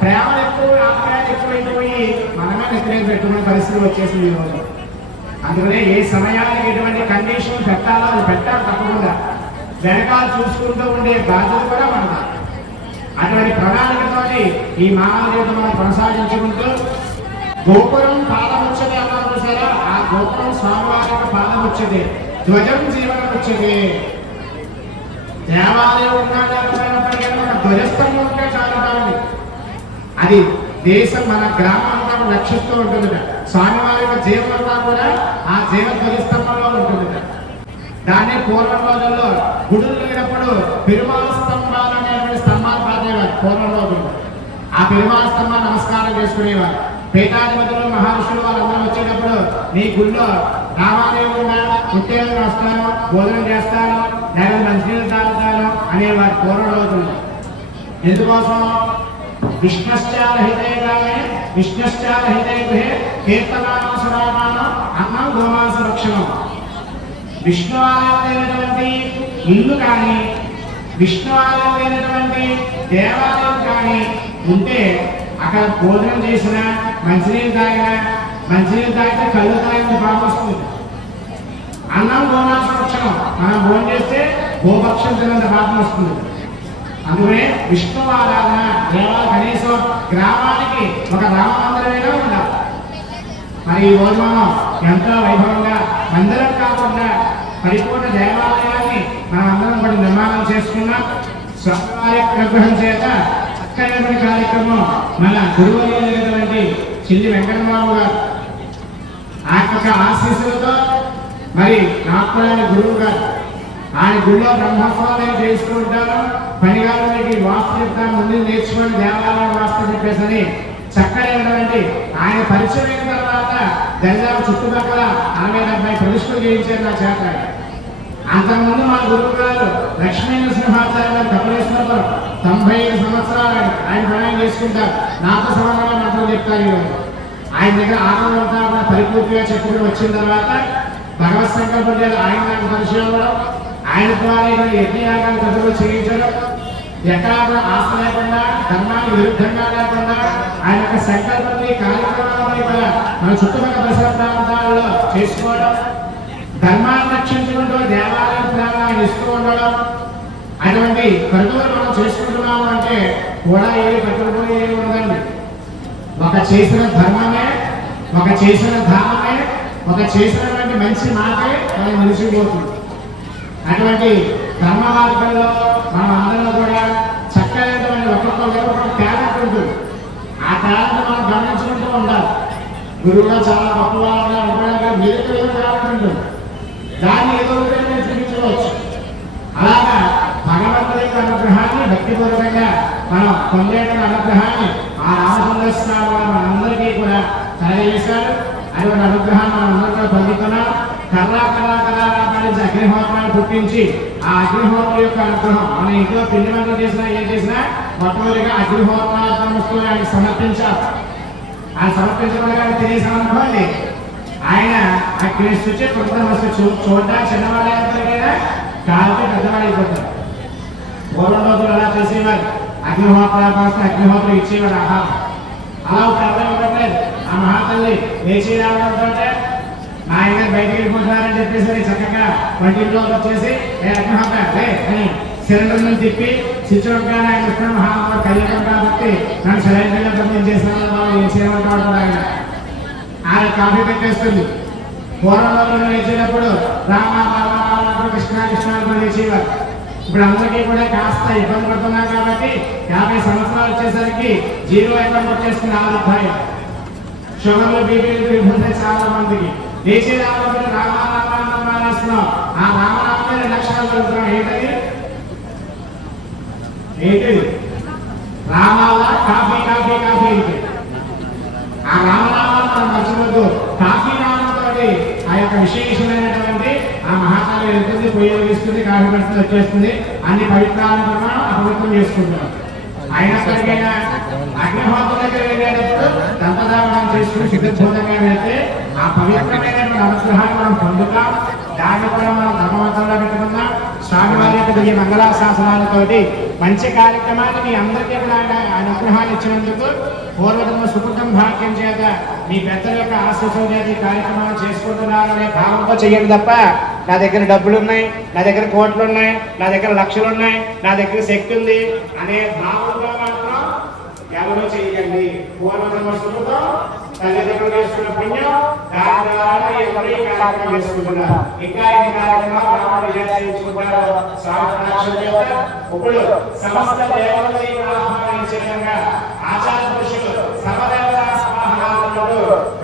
ప్రేమలు ఎక్కువ, ఆప్యాయలు ఎక్కువైపోయి మనమే నిద్రేసి పెట్టుకునే పరిస్థితి వచ్చేసింది ఈరోజు. అందుకనే ఏ సమయానికి ఎటువంటి కండిషన్ పెట్టాలో అది పెట్టాలి తప్పకుండా. వెనకాల చూసుకుంటూ ఉండే బాధ్యత కూడా మనది. అటువంటి ప్రణాళికతో ఈ మానవ జీవితం మనం కొనసాగించుకుంటూ గోపురం పాదముచ్చది అన్నారు చూసారా, ఆ గోపురం స్వామివారికి పాదముచ్చది, ధ్వజం జీవనం వచ్చేది. దేవాలయం ఉన్నప్పటికీ మన ధ్వజస్తంభం ఉంటే చాలా బాగుంది. అది దేశం మన గ్రామం అంతా రక్షిస్తూ ఉంటుందిట. స్వామివారి యొక్క జీవనంతా కూడా ఆ జీవ ధ్వజస్తంభంలో ఉంటుందిట. దాన్ని పూర్వం రోజుల్లో గుడులు లేనప్పుడు పెరుమాళ స్తంభాలు అనేటువంటి స్తంభాలు పాతేవారు పూర్వం రోజుల్లో. ఆ పెరుమాళ స్తంభాలు నమస్కారం చేసుకునేవారు. పీఠాధిపతులు మహర్షులు వాళ్ళందరూ వచ్చేటప్పుడు నీ గుళ్ళో రామాదేవుడుగా ఉత్తేజం వస్తాను, భోజనం చేస్తాను, లేదా మంచినీళ్ళు తాగుతాను అనేవారు పూర్వం రోజుల్లో. ఎందుకోసం? విష్ణశ్చారహితేగానే విష్ణశ్చారహితే గృహే కీర్తనానం సురామానం అన్నం గోమాంస రక్షణం. విష్ణు ఆలయం లేనటువంటి ఇల్లు కానీ, విష్ణు ఆలయం లేనటువంటి దేవాలయం కానీ ఉంటే అక్కడ భోజనం చేసినా, మంచినీళ్ళు తాగినా, మంచినీళ్ళు తాగితే కళ్ళు తాగితే బాగా వస్తుంది. అన్నం గోమాంస రక్షణం, మనం భోజనం చేస్తే గోపక్షం తినంత పాపం వస్తుంది. అందుకనే విష్ణు ఆరాధన దేవాలయం కనీసం గ్రామానికి ఒక రామ మందిరమైనా ఉండాలి. మరి ఈ రోజు మనం ఎంతో వైభవంగా మందిరం కాకుండా పరిపూర్ణ దేవాలయాన్ని మనం అందరం కూడా నిర్మాణం చేసుకున్నాం. స్వామివారి అనుగ్రహం చేత చక్కనైన కార్యక్రమం మన గురువులైనటువంటి చిల్లి వెంకటబాబు గారు ఆ యొక్క ఆశీస్సులతో మరి నాకు గురువు గారు ఆయన గుడిలో బ్రహ్మోత్సవాలు చేస్తూ ఉంటారు. పనిగారికి వాస్తు చెప్తాను, ముందు నేర్చుకొని దేవాలయం వాస్తు చెప్పేసని చక్కనైనటువంటి ఆయన పరిచయం అయిన తర్వాత దరిదాపు చుట్టుపక్కల 60-70 ప్రతిష్టలు చేయించారు నా చేత. అంతకుముందు మా గురువు గారు లక్ష్మీ నరసింహాచార్య గారు కపిలేశ్వరపురం 95 సంవత్సరాలు ఆయన ప్రయాణం చేసుకుంటారు. నాతో సమాధానం మాత్రం చెప్తారు. ఈరోజు ఆయన దగ్గర ఆనందంతా కూడా పరిపూర్తిగా చెప్పుకుని వచ్చిన తర్వాత భగవత్ సంకల్పం చేయాలి. ఆయన నాకు పరిచయం అవ్వడం, ఆయన ద్వారా యజ్ఞయాగాలు ప్రజలు చేయించడం, ఎక్కడా కూడా ఆశ లేకుండా ధర్మానికి విరుద్ధంగా లేకుండా ఆయన యొక్క సంకల్పాన్ని కార్యక్రమాలని కూడా మన చుట్టుపక్కల పరిసర ప్రాంతాలలో చేసుకోవడం, ధర్మాన్ని రక్షించుకుంటూ దేవాలయం ప్రాణాలను ఇస్తూ ఉండడం, అటువంటి కరువులు మనం చేసుకుంటున్నాము అంటే కూడా ఏమి పట్టుకుని ఏమి ఉండదండి. ఒక చేసిన ధర్మమే, ఒక చేసిన ధామమే, ఒక చేసినటువంటి మంచి మాటే మనం నిలిచిపోతుంది. అటువంటి ధర్మ మార్గంలో మనం అందరిలో కూడా చక్కనైనటువంటి ఒక్కొక్క టాలెంట్ ఉంటుంది. ఆ టాలెంట్ మనం గమనించుకుంటూ ఉండాలి. గురువుగా చాలా గొప్ప వాళ్ళగా ఉండడానికి మీద టాలెంట్ ఉంటుంది. దాన్ని ఏదో నేను చూపించుకోవచ్చు. అలాగా భగవంతుడి యొక్క అనుగ్రహాన్ని భక్తిపూర్వకంగా మనం పొందేటువంటి అనుగ్రహాన్ని ఆ రామచంద్రస్వామి వారు మనందరికీ కూడా కలగజేశారు. అటువంటి అనుగ్రహాన్ని మనం అందరికీ పొందుతున్నాం. కళాపాలించి అగ్నిహోత్రాన్ని పుట్టించి ఆ అగ్నిహోత్రం యొక్క అనుగ్రహం మన ఇంట్లో పిండి వంటలు చేసినా ఏం చేసినా మొట్టమొదటిగా అగ్నిహోత్రాన్ని ఆయన సమర్పించారు. ఆయన సమర్పించడం కానీ తినేసామనుకోండి, ఆయన అగ్ని వచ్చి చూడడానికి చిన్నవాళ్ళైనా కాలితే పెద్దవాళ్ళు అయిపోతారు. పూర్వం రోజులు అలా చేసేవారు. అగ్నిహోత్రం ఇచ్చేవాడు ఆహారం. అలా ఒక అర్థం ఇవ్వట్లేదు. ఆ మహాతల్లి లేచి రావడంతో ఆయన బయటికి వెళ్ళిపోతున్నారని చెప్పేసి చక్కగా వంటింట్లో వచ్చేసి అగ్నిహోత్ర అని సిలిండర్లను తిప్పి శిక్షణ ఆయన ఇస్తున్న మహాత్ముడు కలిగం కాబట్టి నన్ను సరైన పంపిణీ చేస్తున్నాను ఏం చేయమంటాడు ఆయన కాఫీ పెట్టేస్తుంది. పూర్వం రోజుల్లో లేచేటప్పుడు రామ కృష్ణ కృష్ణ లేచేవారు. ఇప్పుడు అందరికీ కూడా కాస్త ఇబ్బంది పడుతున్నాం కాబట్టి 50 సంవత్సరాలు వచ్చేసరికి 0 ఇబ్బంది వచ్చేస్తుంది. ఆరోగ్యం షుగర్లు బీపీలు ఇబ్బంది చాలా మందికి లేచి రామ రామనామం మానేస్తున్నాం. ఆ రామనామమే 2 అక్షరాలు చదువుతున్నాం. ఏంటిది? రామాల కాఫీ కాఫీ కాఫీ అంటే ఆ రామనామాన్ని మనం మర్చిపోద్దు. కాఫీ నామంతో ఆ యొక్క విశేషమైనటువంటి ఆ మహాకాలం వెళ్తుంది, పొయ్యి వెలిగిస్తుంది, కాఫీ పెడుతుంది, వచ్చేస్తుంది. అన్ని పవిత్రాలను మనం అపవిత్రం చేసుకుంటున్నాం. అయినప్పటికైనా అగ్నిహోత్ర దగ్గర వెళ్ళేటప్పుడు దంపదావనం చేసుకుని సిద్ధబోధంగా వెళ్తే ఆ పవిత్రమైనటువంటి అనుగ్రహాన్ని మనం పొందుతాం. దాన్ని కూడా మనం ధర్మవంతంలో పెట్టుకుందాం. స్వామివారి యొక్క దివ్య మంగళాశాసనాలతోటి మంచి కార్యక్రమాన్ని మీ అందరికీ కూడా అనుగ్రహాన్ని ఇచ్చినందుకు పూర్వజన్మ సుకృతం భాగ్యం చేత మీ పెద్దల యొక్క ఆశీస్సుల చేత ఈ కార్యక్రమాలు చేసుకుంటున్నారనే భావంతో చేయండి తప్ప నా దగ్గర డబ్బులు ఉన్నాయి, నా దగ్గర కోట్లు ఉన్నాయి, నా దగ్గర లక్షలు ఉన్నాయి, నా దగ్గర శక్తి ఉంది అనే భావంలో మాత్రం ఎవరు చేయండి. పూర్వజన్మ సుకృతం తల్లిదండ్రులు చేసుకున్న పుణ్యం దాని ద్వారా ఎవరు ఈ కార్యక్రమం చేసుకుంటున్నారు. ఇంకా ఈ కార్యక్రమాలు చేసుకుంటున్నారు. ఇప్పుడు సమస్త దేవతలను ఆహ్వానించేందుకు ఆచార్య పురుషులు సర్వదేవతా సమాహారంలో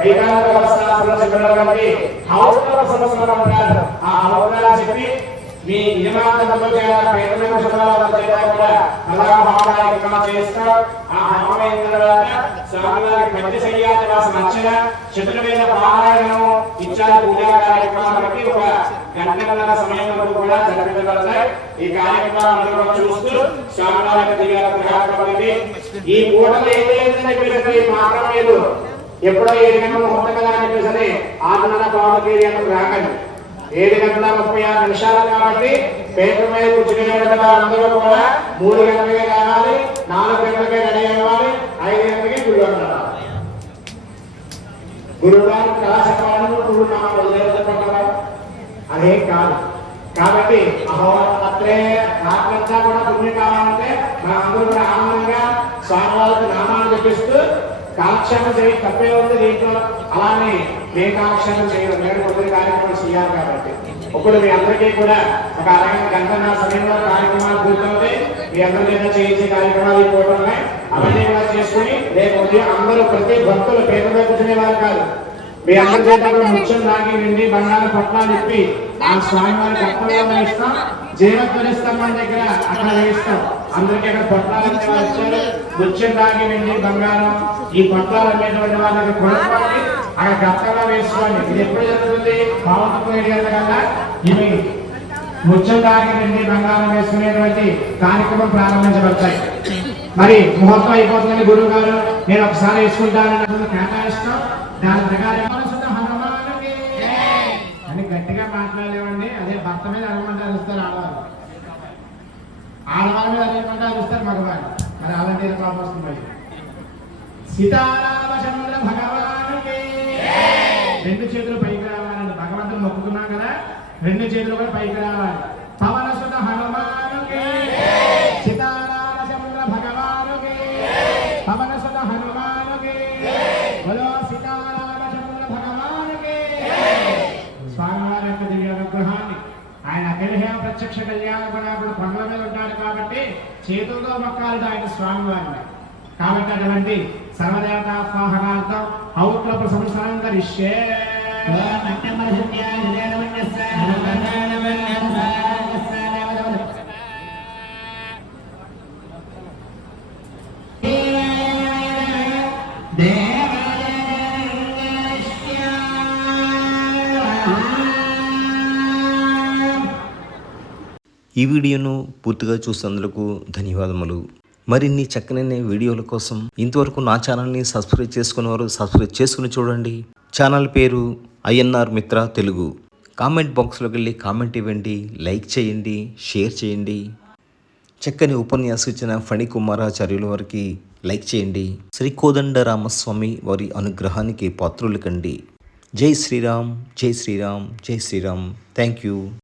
వైకాలిక వస్త్రాలను చెప్పినటువంటి హౌరవ సంవత్సరం ఉంటారు. ఆ హౌరవ చెప్పి మీ నియమాంతంలో పేదల కూడా అలా కార్యక్రమం చేస్తాం. ఆ హోమైన తర్వాత స్వామివారికి మధ్య సయ్యాదివాసం అర్చన, చతుర్వేద పారాయణం ఇత్యాది పూజా కార్యక్రమాలకి ఒక గంటల సమయం వరకు కూడా జరగబడతాయి. ఈ కార్యక్రమాలను చూస్తూ స్వామివారికి దివ్యాలకి ఈ పూటలు ఏదైతే పిల్లలకి మాత్రం లేదు. ఎప్పుడో 7 గంటలు ముహూర్తంగా అనిపిస్తుంది. 6:30 పావులకి రాకండి. 7:36 కాబట్టి పేపర్ మీద కూర్చునే అందరూ కూడా 3 గంటలకే కావాలి, 4 గంటలకే రెడీ అవ్వాలి, 5 గంటలకే గురువు రావాలి. గురువారం కళా చెప్పాలని గురువు చెప్పగలరు అదేం కాదు. కాబట్టి అహోరాత్రే రాత్రంతా కూడా పుణ్యం కావాలంటే మన అందరూ కూడా ఆనందంగా స్వామివారికి నామాలు చెప్పిస్తూ కాలక్షేపం చేయి. తప్పే ఉంది దీంట్లో. అలానే నేను కాలక్షేపం చేయడం నేను కొద్ది కార్యక్రమం చేయాలి. కాబట్టి ఇప్పుడు మీ అందరికీ కూడా ఒక గంటన్నర సమయంలో కార్యక్రమాలు పూర్తవుతాయి. మీ అందరికీ చేయించే కార్యక్రమాలు ఇంకోటి ఉన్నాయి. అవన్నీ కూడా చేసుకుని రేపు ఉదయం అందరూ ప్రతి భక్తులు పేదగా కూర్చునే వారు కాదు. మీ అందరి చేత ముత్యం రాగి వెండి బంగారం పట్నాలు ఇప్పి ఆ స్వామివారి కర్తవ్యంలో ఇస్తాం. జీవత్వరి స్తంభం దగ్గర అక్కడ వేస్తాం. అందరికీ అక్కడ పట్నాలు ఇచ్చారు. ముత్యం రాగి వెండి బంగారం ఈ పట్నాలు అమ్మేటువంటి వాళ్ళకి కొనుక్కోండి, అక్కడ కర్తవ్యంలో వేసుకోండి. ఇది ఎప్పుడు జరుగుతుంది? పావుతత్వం ఏరియాల కన్నా ఇవి ముత్యం రాగి వెండి బంగారం వేసుకునేటువంటి కార్యక్రమం ప్రారంభించబడతాయి. మరి ముహూర్తం అయిపోతుందని గురువు గారు నేను ఒకసారి వేసుకుంటానని కేటాయిస్తాం. దాని ప్రకారం అని గట్టిగా మాట్లాడలేమండి. అదే భర్త మీద అనుమంటారు ఇస్తారు ఆడవాళ్ళు, ఆడవాళ్ళ మీద అనుమంటారు ఇస్తారు మగవాళ్ళు. మరి అలాంటి కోపం వస్తుంది. సీతారామచంద్ర భగవానుకి 2 చేతులు పైకి రావాలండి. భగవంతుడు మొక్కుకున్నాం కదా, 2 చేతులు కూడా పైకి రావాలి. పవన సుత హనుమానుకి సీతారామచంద్ర భగవానుకి పవన సుత హనుమానుకి బలో సీతారామచంద్ర భగవానుకి. స్వామివారి యొక్క దివ్య అనుగ్రహాన్ని ఆయన అఖిలహేమ ప్రత్యక్ష కళ్యాణ గుణాకుడు కొండల మీద ఉంటాడు కాబట్టి చేతులతో మొక్కాలి ఆయన స్వామివారిని. కాబట్టి అటువంటి సర్వదేవతా స్వాహనాలతో ఔక్లప సంవత్సరం కరిష్యే. ఈ వీడియోను పూర్తిగా చూసినందుకు ధన్యవాదములు. మరిన్ని చక్కనైన వీడియోల కోసం ఇంతవరకు నా ఛానల్ని సబ్స్క్రైబ్ చేసుకునేవారు సబ్స్క్రైబ్ చేసుకుని చూడండి. ఛానల్ పేరు ఐఎన్ఆర్ మిత్ర తెలుగు. కామెంట్ బాక్స్లోకి వెళ్ళి కామెంట్ ఇవ్వండి, లైక్ చేయండి, షేర్ చేయండి. చక్కని ఉపన్యాసం ఇచ్చిన ఫణికుమారాచార్యుల వారికి లైక్ చేయండి. శ్రీ కోదండ రామస్వామి వారి అనుగ్రహానికి పాత్రులు కండి. జై శ్రీరామ్, జై శ్రీరామ్, జై శ్రీరామ్. Thank you.